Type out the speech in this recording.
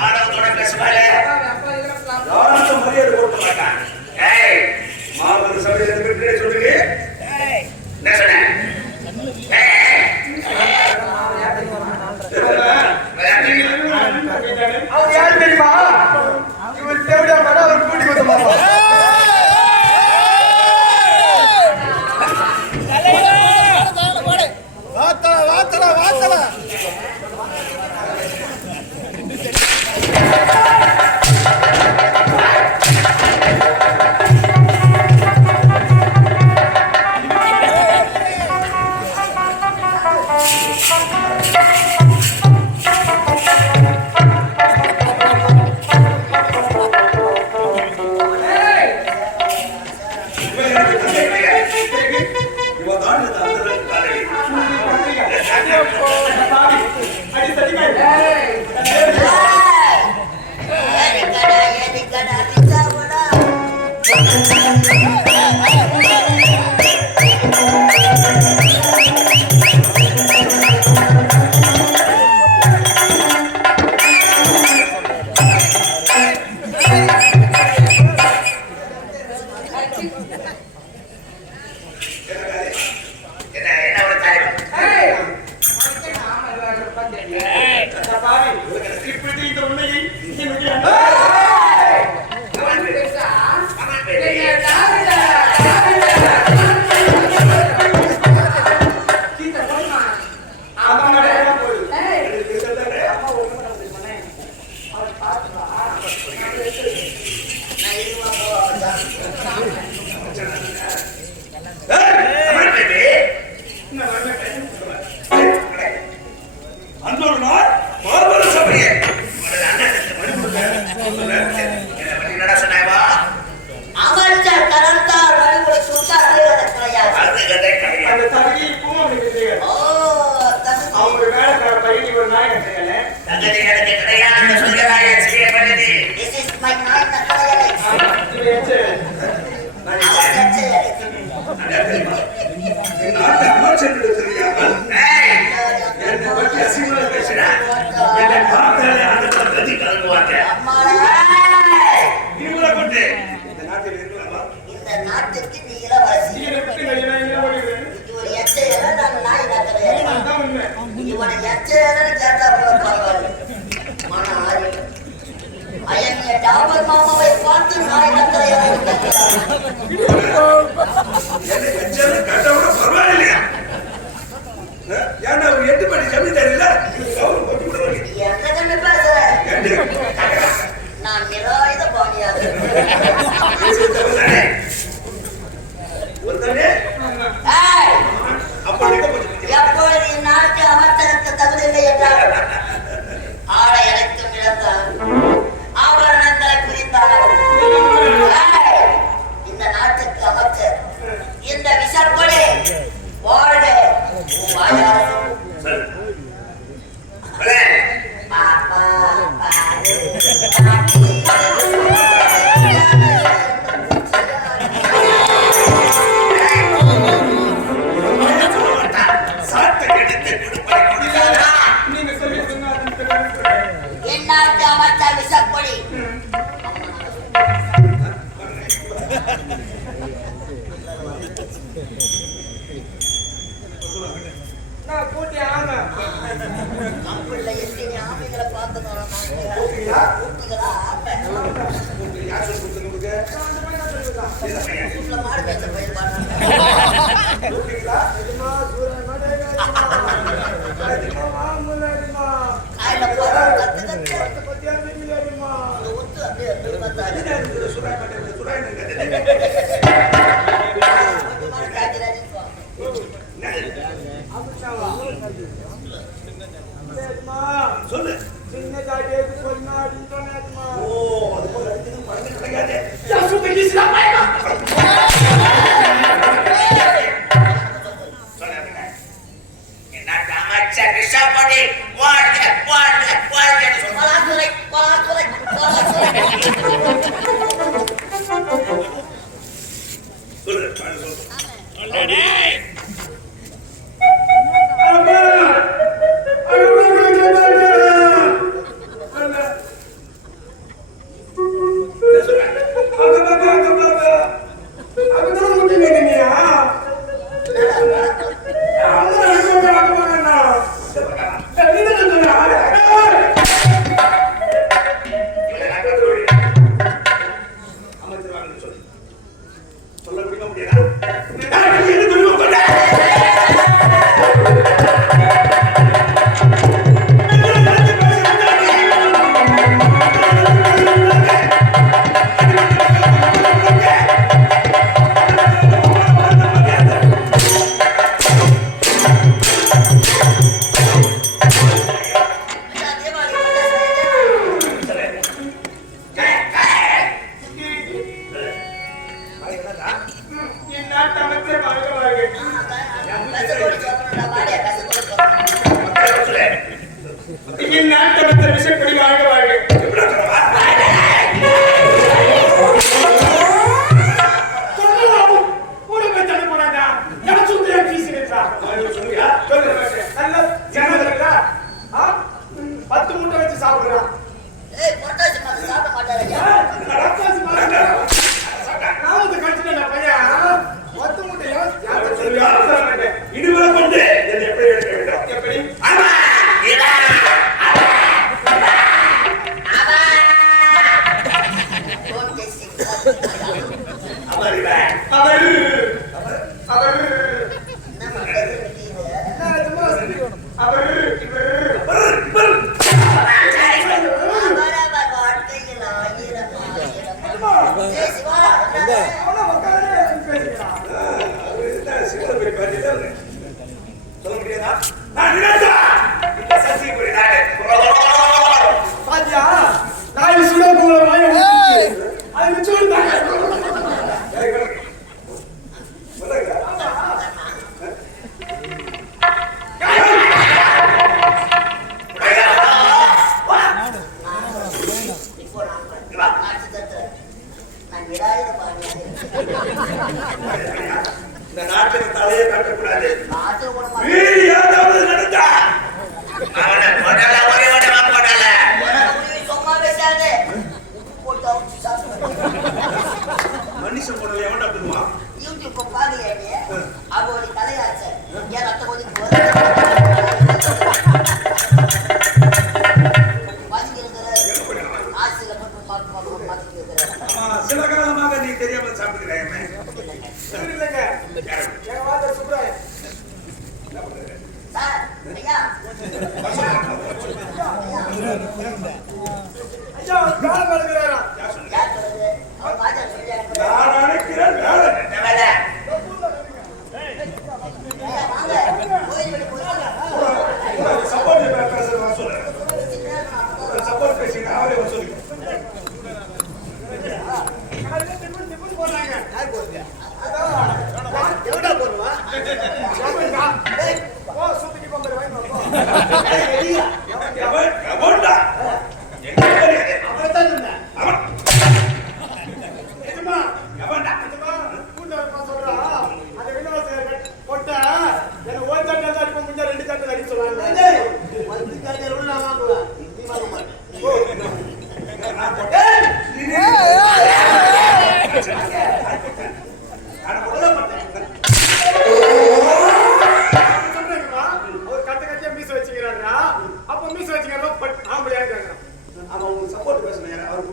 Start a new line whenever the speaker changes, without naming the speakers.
ஆடல் தொடங்க சுமாரே கவனத்தை மரியாதை கொடுக்க மாட்டான் ஏய்
உனக்கு எச்சேன்னு மாமாவை பார்த்து
நான் ஏன்னா எட்டு மணி
சமையல் தெரியல
அப்படில எத்தனை ஆமைகளை பார்த்து வரோம் மாடு பேச போய் பாருங்க
ചിഹ്നചാരിയേക്ക് പൊന്നാടിയിട്ടുണ്ടായിരുന്നു ഓ അതുപോലെ അടുത്ത് പണം കിടക്കാതെ
ஆட்டம் மிசப்படி வாழ்க
பெரிய பதில்
சொல்ல முடியாதா ஆமா சில காலமாக நீ தெரியாம
சாப்பிடுகிறாய் இல்லைங்க போய் கேட்கறாங்க
அவன் உங்களுக்கு சப்போர்ட் பேசணும் யாரும்